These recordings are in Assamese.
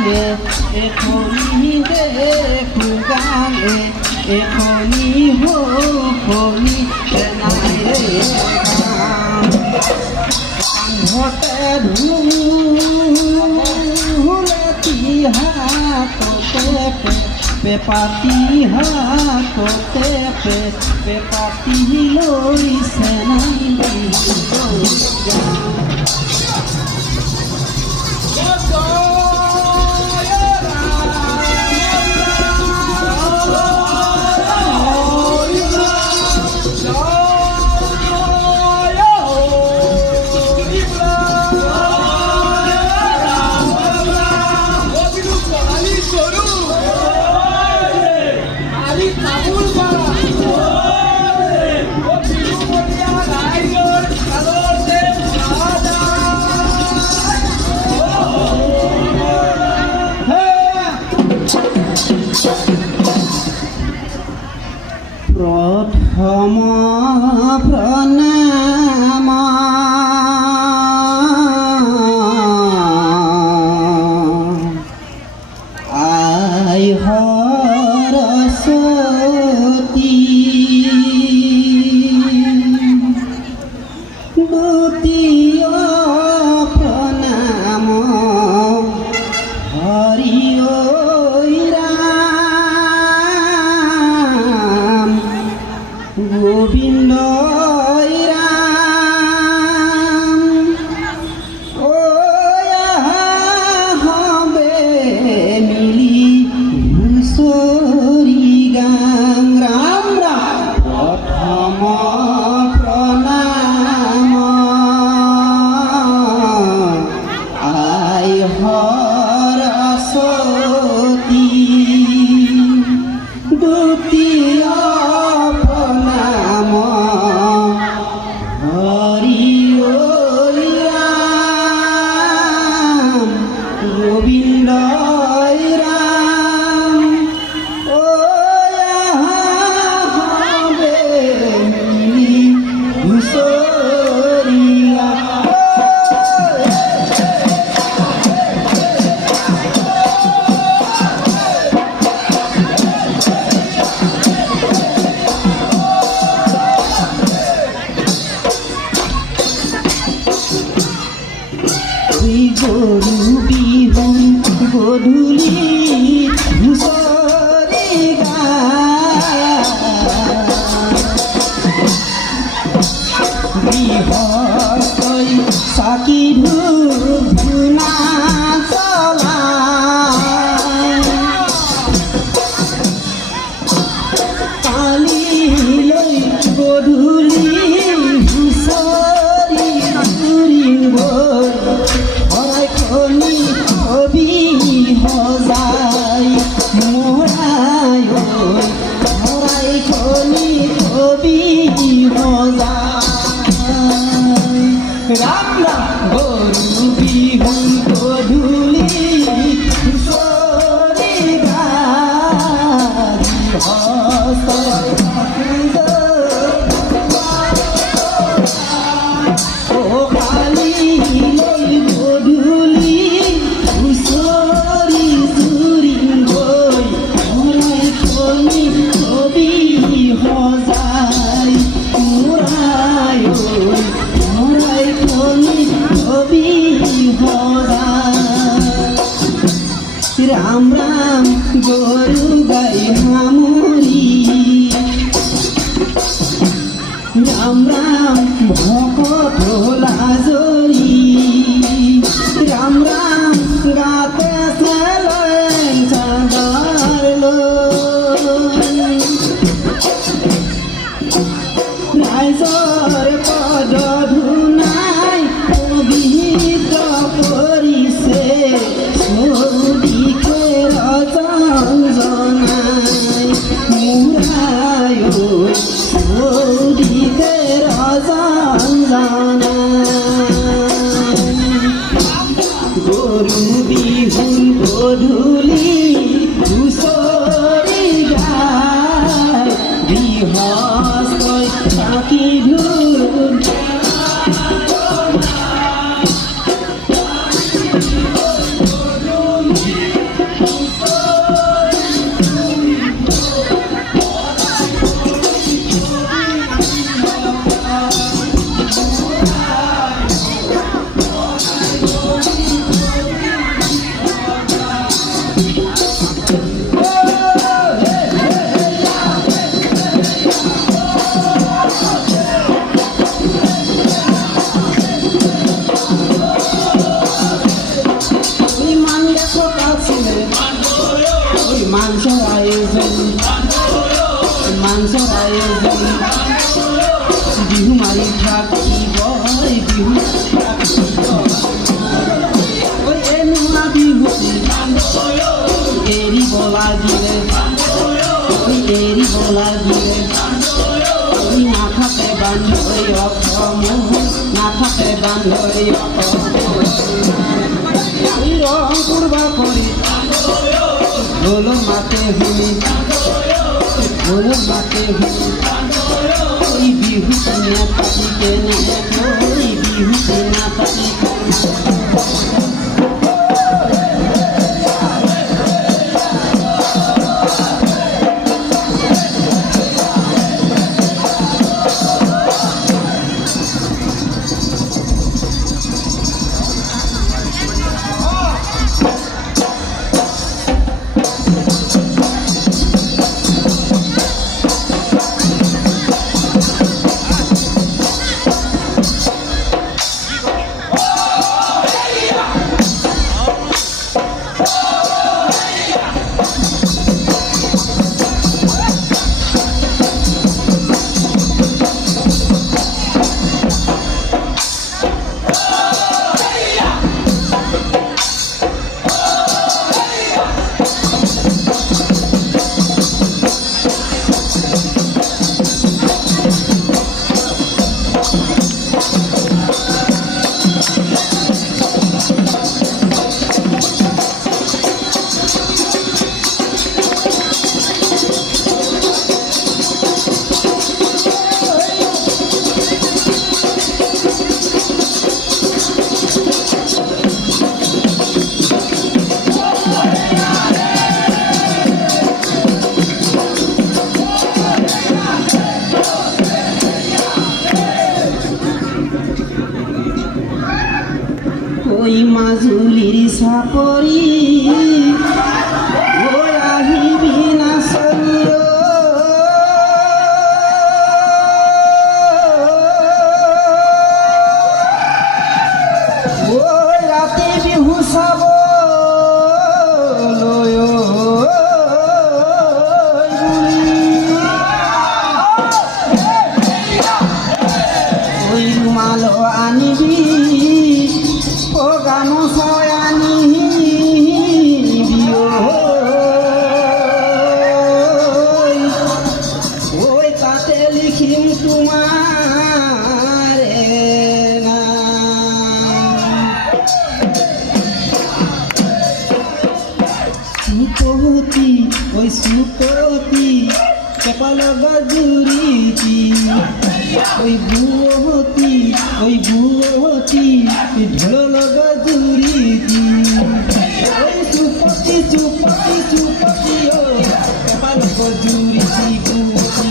গাঙে এখনি দেখো গাঙে এখনি হনি নাই ৰে কান্ধতে ধুলেতি হাততে পেপাতি হাততে পেপাতি লৈছে নাই প্ৰথম প্ৰণাম আই সৰস্বতী দ্বিতীয় প্ৰণাম হৰি গোবিন্দ ৰাম ও হবে মিলি হুঁচৰি গাম ৰাম ৰাম প্ৰথম প্ৰণাম আই সৰস্বতী দ্বিতীয় গোবিন্দ ৰাম ও হবে মিলি হুঁচৰি গৰু বিহু গধূলি হুঁচৰি গৃহস্থই চাকি ধূপ ধূনা জ্বলাই কালিলৈ গধূলি হুঁচৰি ঘূৰিব ছবি সজাই মৰাই ধৰাই খনি ছবি সজাই ৰাম ৰাম গৰু বিহু গধূলি হুঁচৰি গাই ও কালি লৈ গধূলি রাম রাম গরু গাই মামুরি রাম রাম ভকত লাজরি রাম রাম গাতে সেলেন চাঁদার রাইজর পদ ধুনাই পবিত্র কৰিছে দিকে ৰজন জনাই মুৰাই দিকে ৰজন জনাই গৰু বিহু গধূলি হুঁচৰি গাই গৃহস্থই চাকি ধূপ চৰায়ে জনী বিহু মাৰি থাকিব বিহু ঐ এনুৱা বিহু এৰিব লাগিলে এৰিব লাগিলে নাথাকে বান্ধৈ অসম নাথাকে বান্ধৈ অসম ৰং পূৰ্বা কৰি ঢোল মাতে শুনি ঢোল মাতে শুনি বিহু নাপাতি কেনে বিহু নাপাতি ওই মাজুলীৰ চাপৰি ঐ আহিবি নাচনি ঐ ৰাতি বিহু চাব ঐ ৰুমাল আনিবি গামোচাই আনিবি ঐ তাতে লিখিম তোমাৰ চুকতি ঐ চুকতি কপাল গজুৰিতি ঐ বুৱতী ঢোল গজুৰিতি ঐ চুপতি চুপতি চুপতি ঐ কপাল গজুৰিতি বুৱতী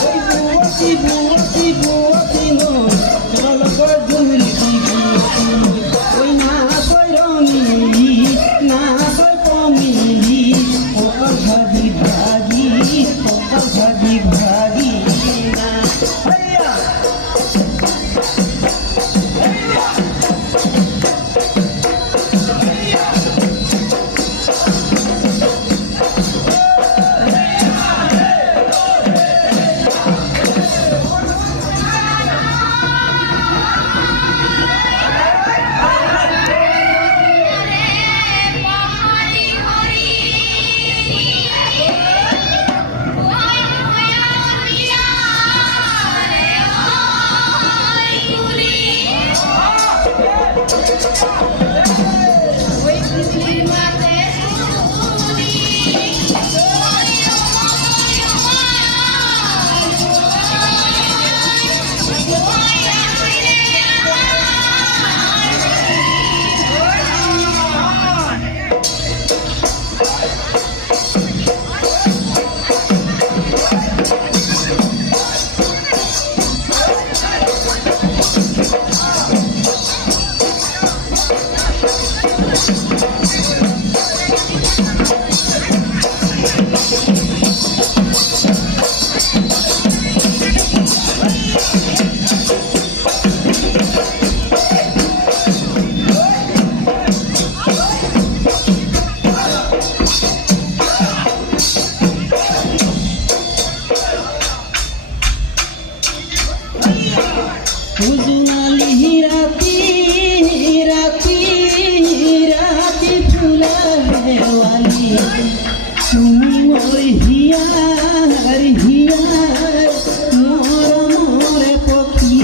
ঐ বুৱতী বুৱতী বুৱতী নৈ কপাল গজুৰিতি বুৱতী ঐ নাচৈ ৰঙিলি নাচৈ কমিলি পকাল ভাগি ভাগি পকাল ভাগি ভাগি না তুমি মোর হিয়ার হিয়ার মোরে পক্ষী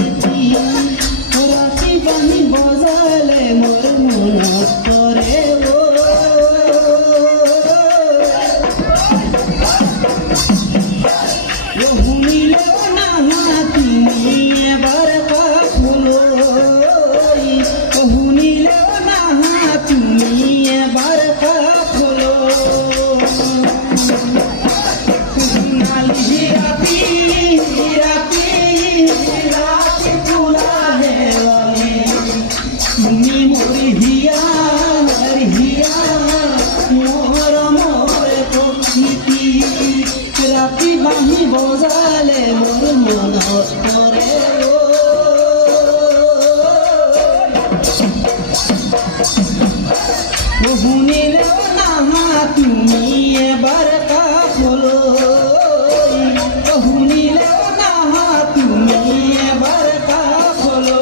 রাতি বাণী বজালে মোর মনত পরে শুনিলে না তুমি এবার ফুলো শুনিলে না তুমি এবার ফুলো নালি রাতি রাতি রাতি ফুলা দেওয়ালি তুমি মোর হিয়ার হিয়ার মোরে পক্ষী রাতি বাহি বজালে মোর মনত পরে শুনিলে না তুমি এবার কাফলো শুনিলে না তুমি এবার কাফলো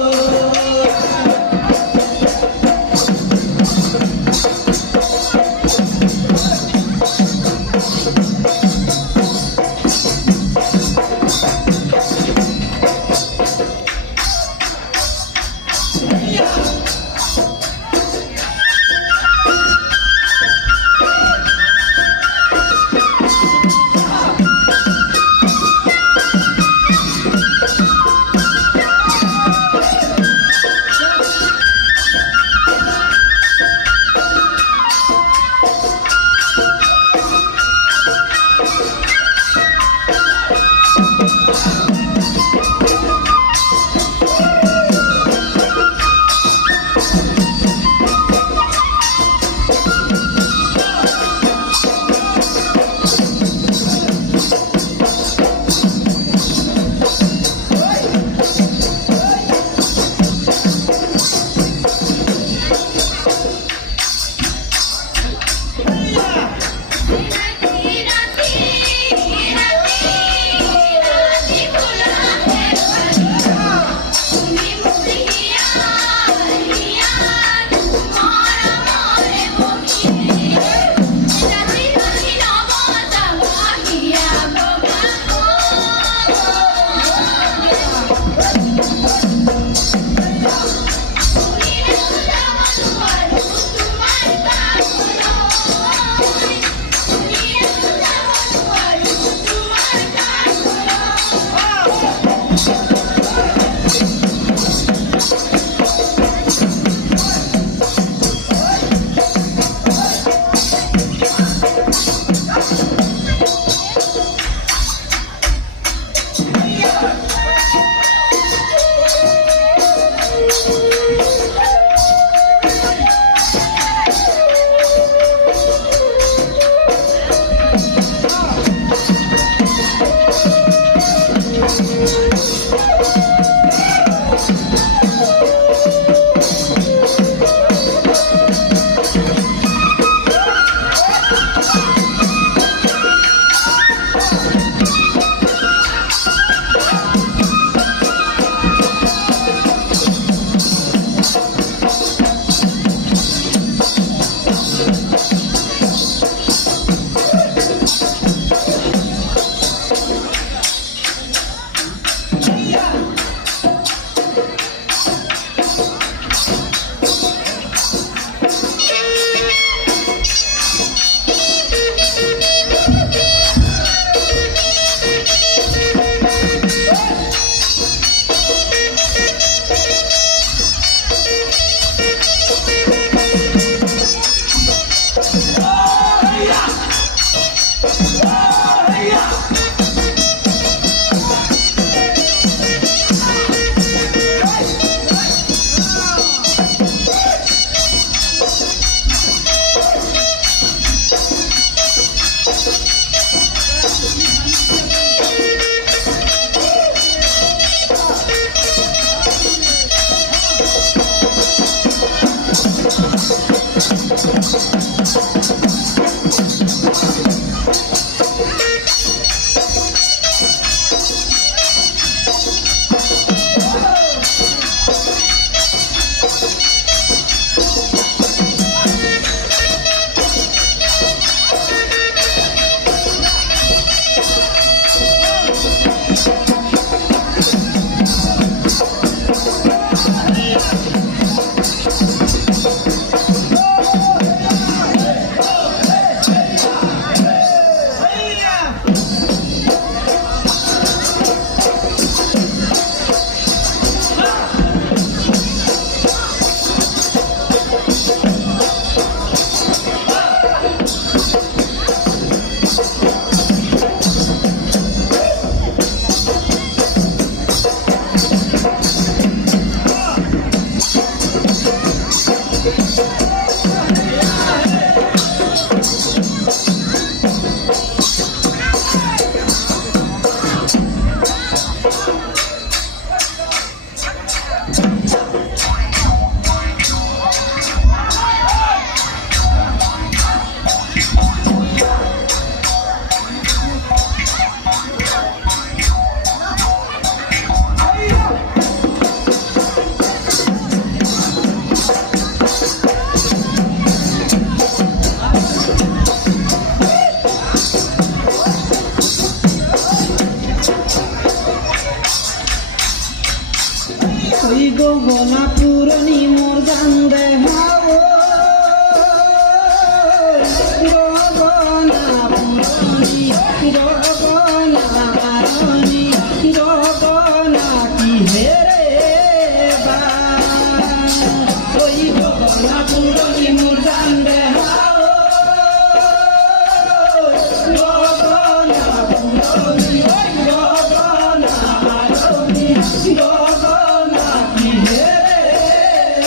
গগনাৰণী গগনা কিহেৰে বা ঐ গগনা পুৰণি মোৰ জান দেহা গগনা পুৰণি গগনাৰণী গগনা কিহেৰে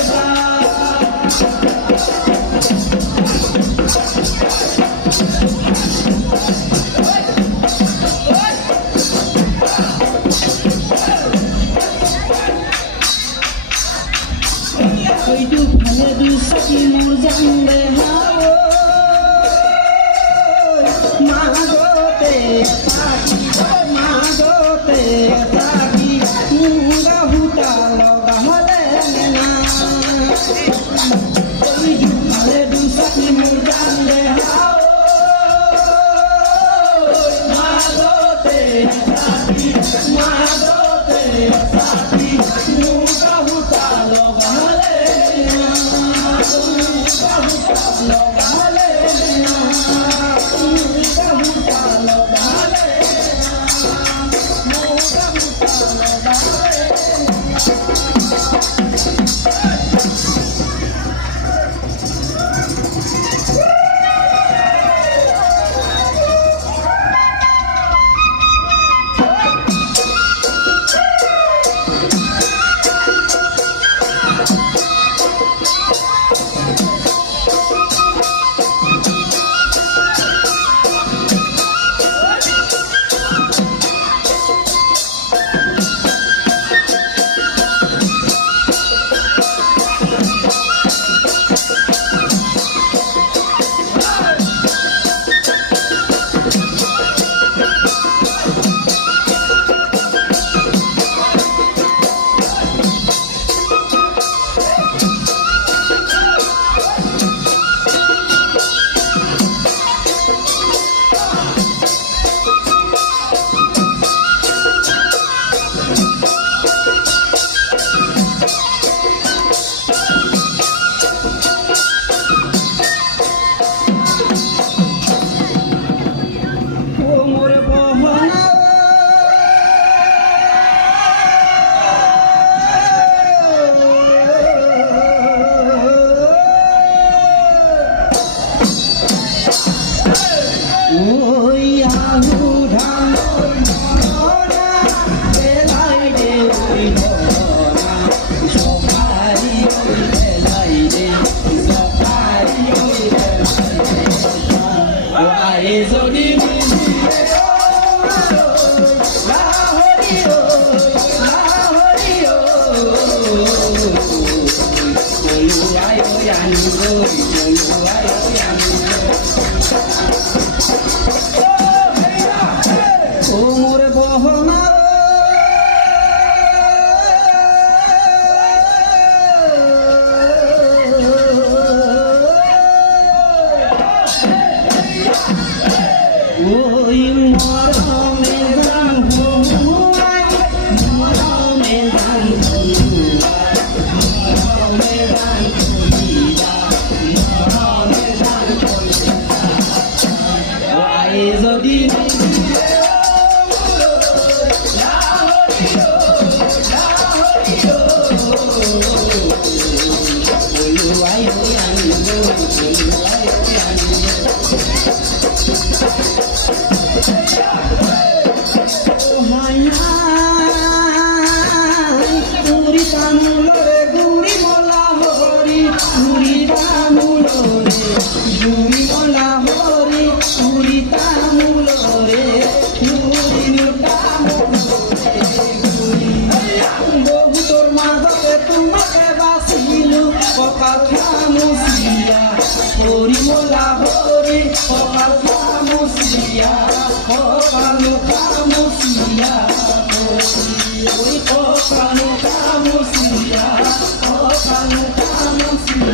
বা Oidu phale du saki mor jande hao magote taki munga huta logale na oidu phale du saki mor jande hao magote taki munga huta logale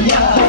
Yeah.